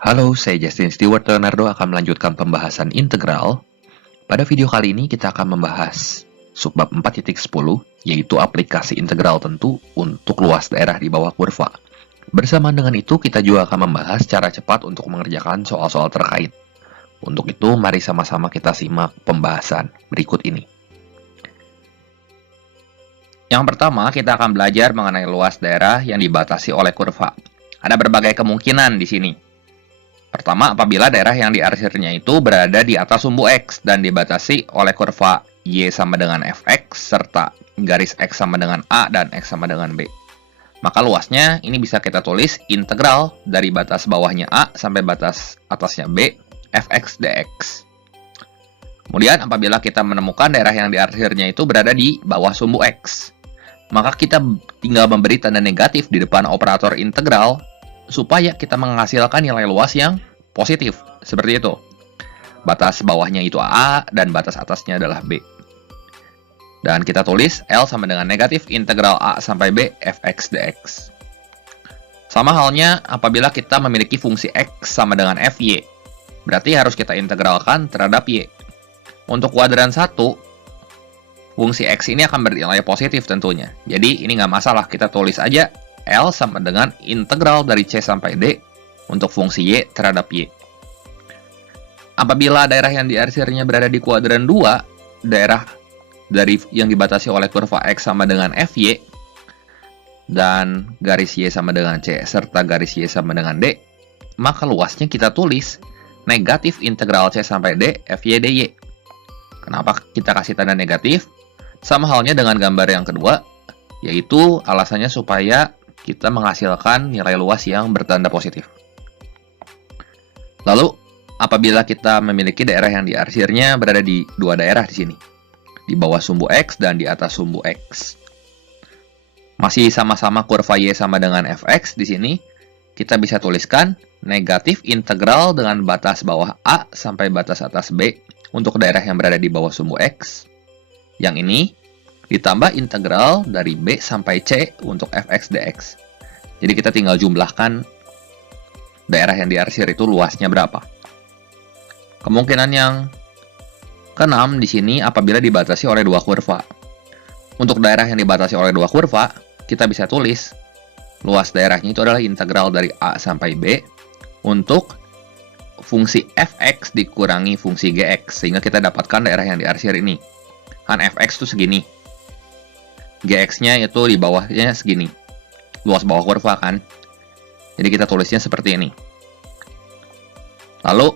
Halo, saya Justin Stewart Leonardo akan melanjutkan pembahasan integral. Pada video kali ini kita akan membahas subbab 4.10, yaitu aplikasi integral tentu untuk luas daerah di bawah kurva. Bersamaan dengan itu, kita juga akan membahas cara cepat untuk mengerjakan soal-soal terkait. Untuk itu, mari sama-sama kita simak pembahasan berikut ini. Yang pertama, kita akan belajar mengenai luas daerah yang dibatasi oleh kurva. Ada berbagai kemungkinan di sini. Pertama, apabila daerah yang diarsirnya itu berada di atas sumbu X dan dibatasi oleh kurva Y sama dengan Fx, serta garis X sama dengan A dan X sama dengan B. Maka luasnya ini bisa kita tulis integral dari batas bawahnya A sampai batas atasnya B, Fx dx. Kemudian, apabila kita menemukan daerah yang diarsirnya itu berada di bawah sumbu X, maka kita tinggal memberi tanda negatif di depan operator integral supaya kita menghasilkan nilai luas yang positif, seperti itu. Batas bawahnya itu A, dan batas atasnya adalah B. Dan kita tulis L sama dengan negatif integral A sampai B Fx dx. Sama halnya apabila kita memiliki fungsi X sama dengan Fy, berarti harus kita integralkan terhadap Y. Untuk kuadran 1, fungsi X ini akan bernilai positif tentunya. Jadi ini nggak masalah, kita tulis aja L sama dengan integral dari C sampai D untuk fungsi Y terhadap Y. Apabila daerah yang diarsirnya berada di kuadran 2, daerah dari yang dibatasi oleh kurva X sama dengan Fy, dan garis Y sama dengan C, serta garis Y sama dengan D, maka luasnya kita tulis negatif integral C sampai D Fy dy. Kenapa kita kasih tanda negatif? Sama halnya dengan gambar yang kedua, yaitu alasannya supaya kita menghasilkan nilai luas yang bertanda positif. Lalu, apabila kita memiliki daerah yang diarsirnya berada di dua daerah di sini, di bawah sumbu X dan di atas sumbu X, masih sama-sama kurva Y sama dengan Fx di sini, kita bisa tuliskan negatif integral dengan batas bawah A sampai batas atas B untuk daerah yang berada di bawah sumbu X. Yang ini ditambah integral dari B sampai C untuk Fx dx. Jadi kita tinggal jumlahkan daerah yang diarsir itu luasnya berapa. Kemungkinan yang keenam di sini apabila dibatasi oleh dua kurva. Untuk daerah yang dibatasi oleh dua kurva, kita bisa tulis luas daerahnya itu adalah integral dari A sampai B untuk fungsi Fx dikurangi fungsi Gx, sehingga kita dapatkan daerah yang diarsir ini. Kan Fx itu segini, Gx-nya itu di bawahnya segini, luas bawah kurva kan. Jadi kita tulisnya seperti ini. Lalu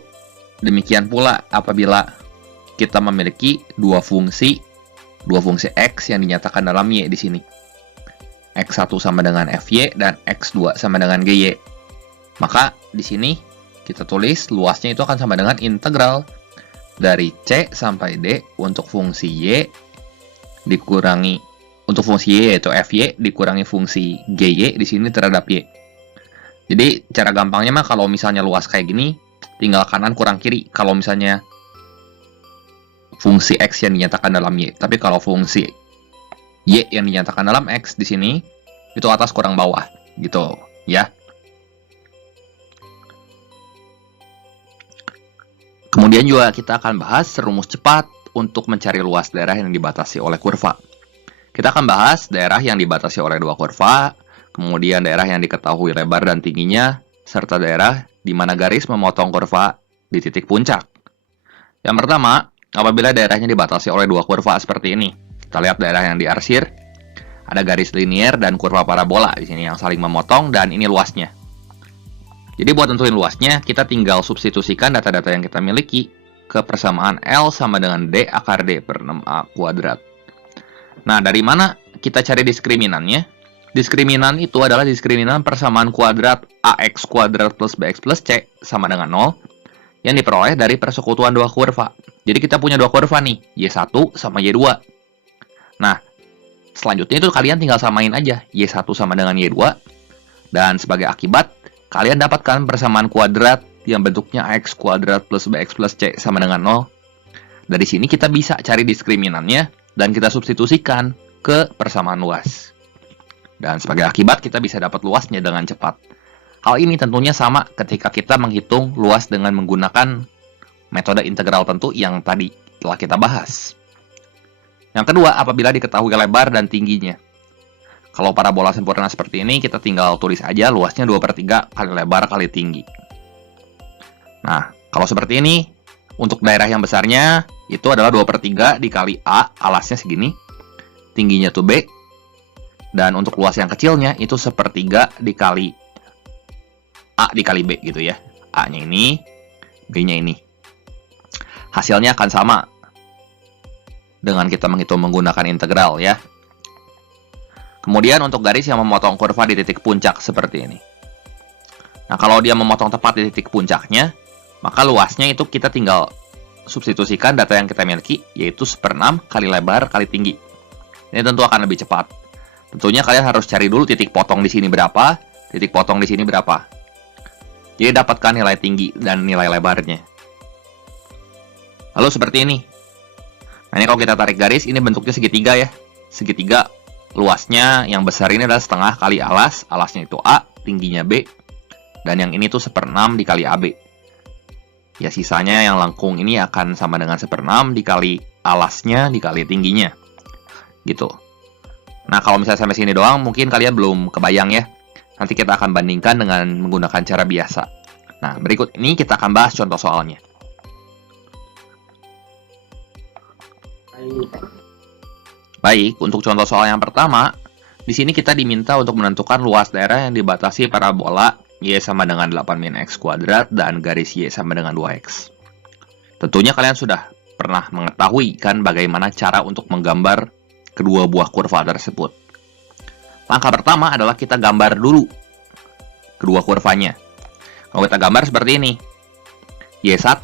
demikian pula apabila kita memiliki dua fungsi X yang dinyatakan dalam Y di sini. X1 sama dengan Fy dan X2 sama dengan Gy. Maka di sini kita tulis luasnya itu akan sama dengan integral dari C sampai D untuk fungsi Y dikurangi untuk fungsi Y yaitu Fy dikurangi fungsi Gy di sini terhadap Y. Jadi cara gampangnya mah kalau misalnya luas kayak gini, tinggal kanan kurang kiri kalau misalnya fungsi X yang dinyatakan dalam Y. Tapi kalau fungsi Y yang dinyatakan dalam X di sini, itu atas kurang bawah gitu ya. Kemudian juga kita akan bahas rumus cepat untuk mencari luas daerah yang dibatasi oleh kurva. Kita akan bahas daerah yang dibatasi oleh dua kurva, kemudian daerah yang diketahui lebar dan tingginya, serta daerah di mana garis memotong kurva di titik puncak. Yang pertama, apabila daerahnya dibatasi oleh dua kurva seperti ini. Kita lihat daerah yang diarsir, ada garis linier dan kurva parabola di sini yang saling memotong, dan ini luasnya. Jadi buat tentuin luasnya, kita tinggal substitusikan data-data yang kita miliki ke persamaan L sama dengan D akar D per 6A kuadrat. Nah, dari mana kita cari diskriminannya? Diskriminan itu adalah diskriminan persamaan kuadrat AX kuadrat plus BX plus C sama dengan 0 yang diperoleh dari persekutuan dua kurva. Jadi kita punya dua kurva nih, Y1 sama Y2. Nah, selanjutnya itu kalian tinggal samain aja Y1 sama dengan Y2. Dan sebagai akibat, kalian dapatkan persamaan kuadrat yang bentuknya AX kuadrat plus BX plus C sama dengan 0. Dari sini kita bisa cari diskriminannya dan kita substitusikan ke persamaan luas. Dan sebagai akibat kita bisa dapat luasnya dengan cepat. Hal ini tentunya sama ketika kita menghitung luas dengan menggunakan metode integral tentu yang tadi telah kita bahas. Yang kedua, apabila diketahui lebar dan tingginya. Kalau parabola sempurna seperti ini, kita tinggal tulis aja luasnya 2/3 kali lebar kali tinggi. Nah, kalau seperti ini, untuk daerah yang besarnya, itu adalah 2/3 dikali A, alasnya segini. Tingginya tuh B. Dan untuk luas yang kecilnya, itu 1/3 dikali A dikali B gitu ya. A-nya ini, B-nya ini. Hasilnya akan sama dengan kita menghitung menggunakan integral ya. Kemudian untuk garis yang memotong kurva di titik puncak seperti ini. Nah, kalau dia memotong tepat di titik puncaknya, maka luasnya itu kita tinggal substitusikan data yang kita miliki, yaitu 1/6 kali lebar kali tinggi. Ini tentu akan lebih cepat. Tentunya kalian harus cari dulu titik potong di sini berapa, titik potong di sini berapa. Jadi dapatkan nilai tinggi dan nilai lebarnya. Lalu seperti ini. Nah, ini kalau kita tarik garis, ini bentuknya segitiga ya. Segitiga. Luasnya yang besar ini adalah setengah kali alas, alasnya itu A, tingginya B, dan yang ini tuh 1/6 dikali AB. Ya sisanya yang lengkung ini akan sama dengan 1/6 dikali alasnya dikali tingginya. Gitu. Nah kalau misalnya sampai sini doang mungkin kalian belum kebayang ya. Nanti kita akan bandingkan dengan menggunakan cara biasa. Nah berikut ini kita akan bahas contoh soalnya. Baik, untuk contoh soal yang pertama, di sini kita diminta untuk menentukan luas daerah yang dibatasi parabola Y sama dengan 8 min X kuadrat dan garis Y sama dengan 2X. Tentunya kalian sudah pernah mengetahui kan bagaimana cara untuk menggambar kedua buah kurva tersebut. Langkah pertama adalah kita gambar dulu kedua kurvanya. Kalau kita gambar seperti ini, Y1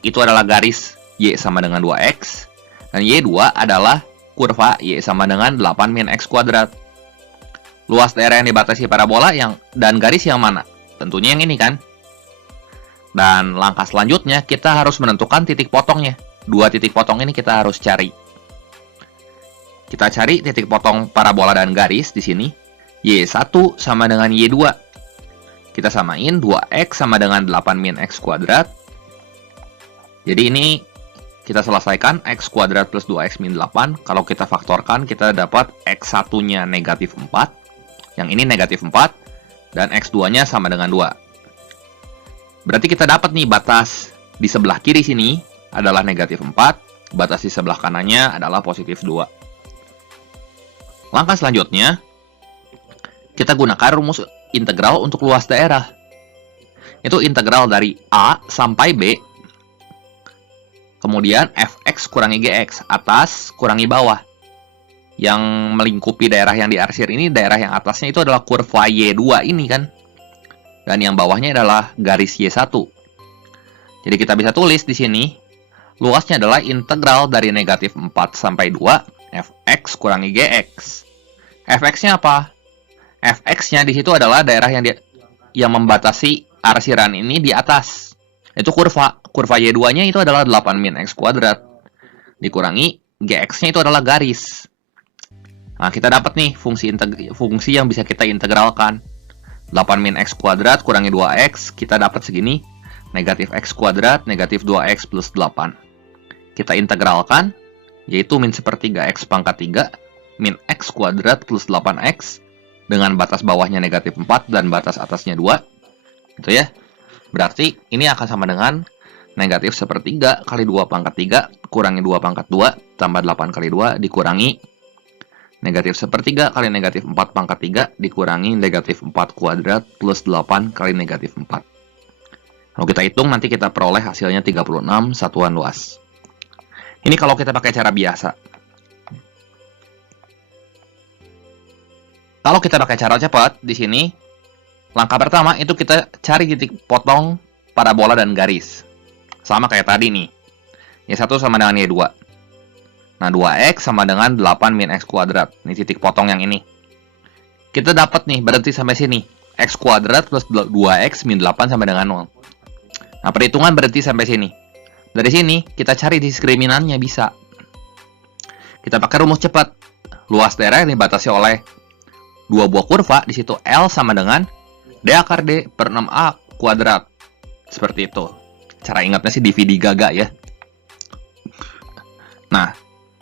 itu adalah garis Y sama dengan 2X, dan Y2 adalah kurva Y sama dengan 8 min X kuadrat. Luas daerah yang dibatasi parabola dan garis yang mana? Tentunya yang ini kan. Dan langkah selanjutnya kita harus menentukan titik potongnya. Dua titik potong ini kita harus cari. Kita cari titik potong parabola dan garis di sini. Y1 sama dengan Y2. Kita samain 2X sama dengan 8 min X kuadrat. Jadi ini kita selesaikan X kuadrat plus 2X min 8. Kalau kita faktorkan, kita dapat X1-nya negatif 4. Yang ini negatif 4. Dan X2-nya sama dengan 2. Berarti kita dapat nih batas di sebelah kiri sini adalah negatif 4. Batas di sebelah kanannya adalah positif 2. Langkah selanjutnya, kita gunakan rumus integral untuk luas daerah. Itu integral dari A sampai B. Kemudian fx kurangi gx, atas kurangi bawah. Yang melingkupi daerah yang diarsir ini, daerah yang atasnya itu adalah kurva Y2 ini kan. Dan yang bawahnya adalah garis Y1. Jadi kita bisa tulis di sini, luasnya adalah integral dari negatif 4 sampai 2, fx kurangi gx. Fx-nya apa? Fx-nya di situ adalah daerah yang membatasi arsiran ini di atas. Itu kurva. Kurva Y2-nya itu adalah 8 min X kuadrat. Dikurangi Gx-nya itu adalah garis. Nah, kita dapat nih fungsi yang bisa kita integralkan. 8 min X kuadrat kurangi 2X, kita dapat segini. Negatif X kuadrat, negatif 2X plus 8. Kita integralkan, yaitu min 1/3 X pangkat 3, min X kuadrat plus 8X, dengan batas bawahnya negatif 4 dan batas atasnya 2. Gitu ya. Berarti ini akan sama dengan negatif 1/3 kali 2 pangkat 3 kurangi 2 pangkat 2 tambah 8 kali 2 dikurangi negatif 1/3 kali negatif 4 pangkat 3 dikurangi negatif 4 kuadrat plus 8 kali negatif 4. Kalau kita hitung nanti kita peroleh hasilnya 36 satuan luas. Ini kalau kita pakai cara biasa. Kalau kita pakai cara cepat di sini, langkah pertama itu kita cari titik potong parabola dan garis. Sama kayak tadi nih. Y1 sama dengan Y2. Nah, 2X sama dengan 8 min X kuadrat. Ini titik potong yang ini. Kita dapat nih, berarti sampai sini. X kuadrat plus 2X min 8 sama dengan 0. Nah, perhitungan berarti sampai sini. Dari sini, kita cari diskriminannya bisa. Kita pakai rumus cepat. Luas daerah yang dibatasi oleh dua buah kurva, di situ L sama dengan D akar D per 6A kuadrat. Seperti itu. Cara ingatnya sih dividi gaga ya. Nah,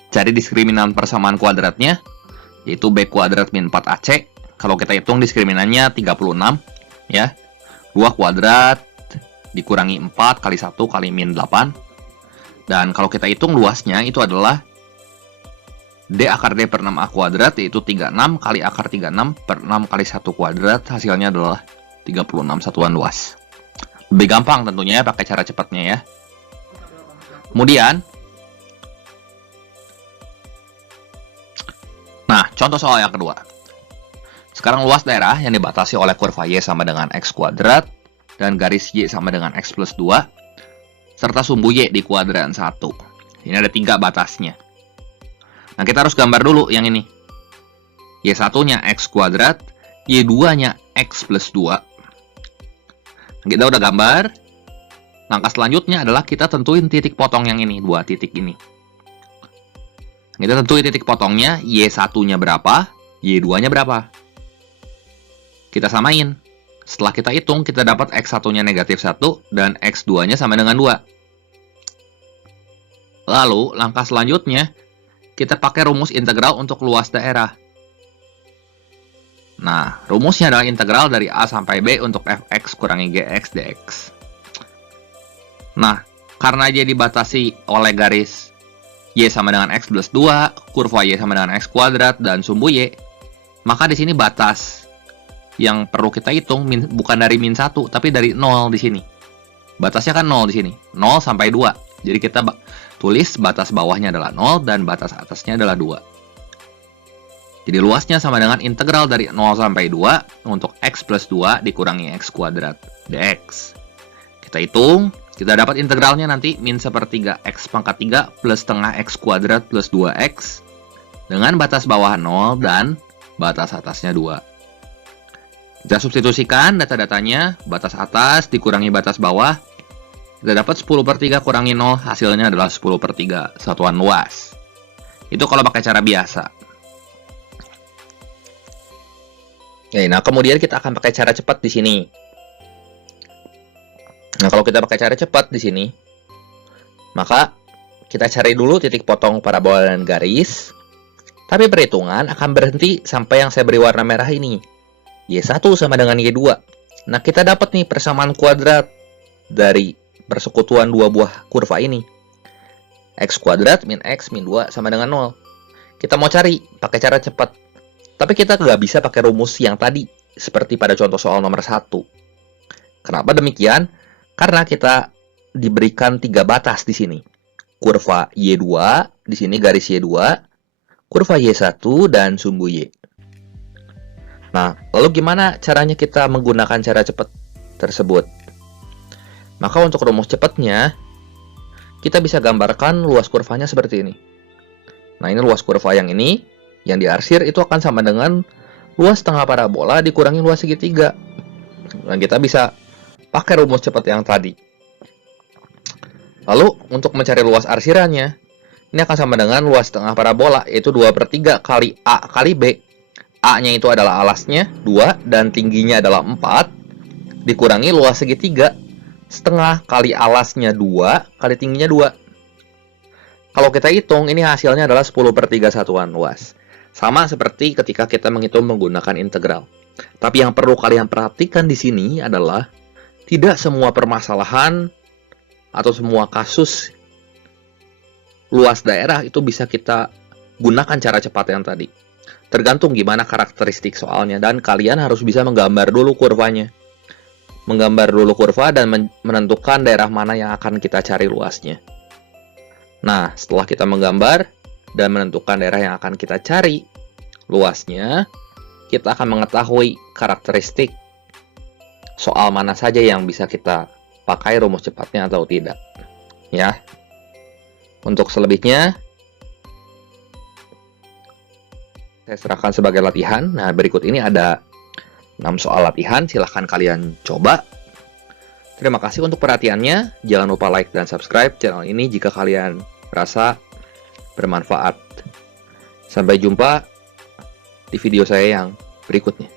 cari diskriminan persamaan kuadratnya, yaitu B kuadrat min 4AC. Kalau kita hitung diskriminannya 36, ya. 2 kuadrat dikurangi 4 kali 1 kali min 8. Dan kalau kita hitung luasnya itu adalah D akar D per 6A kuadrat, yaitu 36 kali akar 36 per 6 kali 1 kuadrat, hasilnya adalah 36 satuan luas. Lebih gampang tentunya pakai cara cepatnya ya. Kemudian, nah contoh soal yang kedua. Sekarang luas daerah yang dibatasi oleh kurva Y sama dengan X kuadrat, dan garis Y sama dengan X plus 2, serta sumbu Y di kuadran 1. Ini ada 3 batasnya. Nah, kita harus gambar dulu yang ini. Y1-nya X kuadrat, Y2-nya X plus 2. Kita udah gambar. Langkah selanjutnya adalah kita tentuin titik potong yang ini, 2 titik ini. Kita tentuin titik potongnya, Y1-nya berapa, Y2-nya berapa. Kita samain. Setelah kita hitung, kita dapat X1-nya negatif 1 dan X2-nya sama dengan 2. Lalu, langkah selanjutnya, kita pakai rumus integral untuk luas daerah. Nah, rumusnya adalah integral dari A sampai B untuk fx kurangi gx dx. Nah, karena dia dibatasi oleh garis Y sama dengan X plus 2, kurva Y sama dengan X kuadrat, dan sumbu Y, maka di sini batas yang perlu kita hitung bukan dari min 1, tapi dari 0 di sini. Batasnya kan 0 di sini, 0 sampai 2. Jadi kita tulis batas bawahnya adalah 0 dan batas atasnya adalah 2. Jadi luasnya sama dengan integral dari 0 sampai 2 untuk X plus 2 dikurangi X kuadrat dx. Kita hitung, kita dapat integralnya nanti min sepertiga X pangkat 3 plus setengah X kuadrat plus 2X dengan batas bawah 0 dan batas atasnya 2. Kita substitusikan data-datanya, batas atas dikurangi batas bawah, kita dapat 10/3 kurangi 0, hasilnya adalah 10/3 satuan luas. Itu kalau pakai cara biasa. Oke, nah kemudian kita akan pakai cara cepat di sini. Nah, kalau kita pakai cara cepat di sini, maka kita cari dulu titik potong parabola dan garis. Tapi perhitungan akan berhenti sampai yang saya beri warna merah ini. Y1 sama dengan Y2. Nah, kita dapat nih persamaan kuadrat dari persekutuan dua buah kurva ini. X kuadrat min X min 2 sama dengan 0. Kita mau cari pakai cara cepat. Tapi kita nggak bisa pakai rumus yang tadi, seperti pada contoh soal nomor 1. Kenapa demikian? Karena kita diberikan 3 batas di sini. Kurva Y2, di sini garis Y2, kurva Y1, dan sumbu Y. Nah, lalu gimana caranya kita menggunakan cara cepat tersebut? Maka untuk rumus cepatnya, kita bisa gambarkan luas kurvanya seperti ini. Nah, ini luas kurva yang ini, yang diarsir itu akan sama dengan luas tengah parabola dikurangi luas segitiga. Nah, kita bisa pakai rumus cepat yang tadi. Lalu, untuk mencari luas arsirannya, ini akan sama dengan luas tengah parabola, yaitu 2/3 kali A kali B. A-nya itu adalah alasnya, 2, dan tingginya adalah 4, dikurangi luas segitiga, setengah kali alasnya 2, kali tingginya 2. Kalau kita hitung, ini hasilnya adalah 10/3 satuan luas. Sama seperti ketika kita menghitung menggunakan integral. Tapi yang perlu kalian perhatikan di sini adalah tidak semua permasalahan atau semua kasus luas daerah itu bisa kita gunakan cara cepat yang tadi. Tergantung gimana karakteristik soalnya, dan kalian harus bisa menggambar dulu kurvanya. Menggambar dulu kurva dan menentukan daerah mana yang akan kita cari luasnya. Nah, setelah kita menggambar dan menentukan daerah yang akan kita cari luasnya, kita akan mengetahui karakteristik soal mana saja yang bisa kita pakai rumus cepatnya atau tidak. Ya. Untuk selebihnya, saya serahkan sebagai latihan. Nah, berikut ini ada 6 soal latihan, silahkan kalian coba. Terima kasih untuk perhatiannya. Jangan lupa like dan subscribe channel ini jika kalian merasa bermanfaat. Sampai jumpa di video saya yang berikutnya.